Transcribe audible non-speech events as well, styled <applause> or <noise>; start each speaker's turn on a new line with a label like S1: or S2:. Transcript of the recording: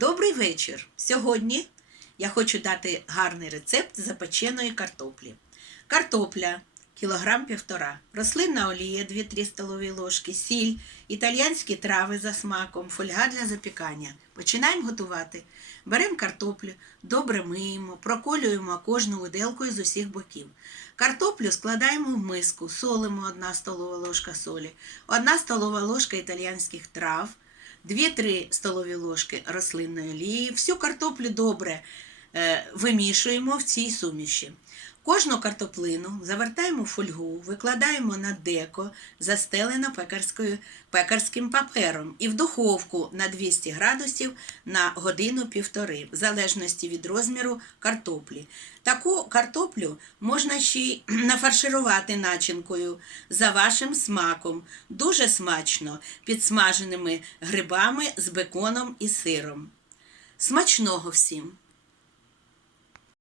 S1: Добрий вечір! Сьогодні я хочу дати гарний рецепт запеченої картоплі. Картопля кілограм півтора, рослинна олія 2-3 столові ложки, сіль, італіянські трави за смаком, фольга для запікання. Починаємо готувати. Беремо картоплю, добре миємо, проколюємо кожну виделкою з усіх боків. Картоплю складаємо в миску, солимо 1 столова ложка солі, 1 столова ложка італіянських трав, 2-3 столові ложки рослинної олії. Всю картоплю добре е, вимішуємо в цій суміші. Кожну картоплину завертаємо в фольгу, викладаємо на деко, застелене пекарським папером і в духовку на 200 градусів на годину-півтори, в залежності від розміру картоплі. Таку картоплю можна ще й <clears throat> нафарширувати начинкою за вашим смаком. Дуже смачно підсмаженими грибами з беконом і сиром. Смачного всім!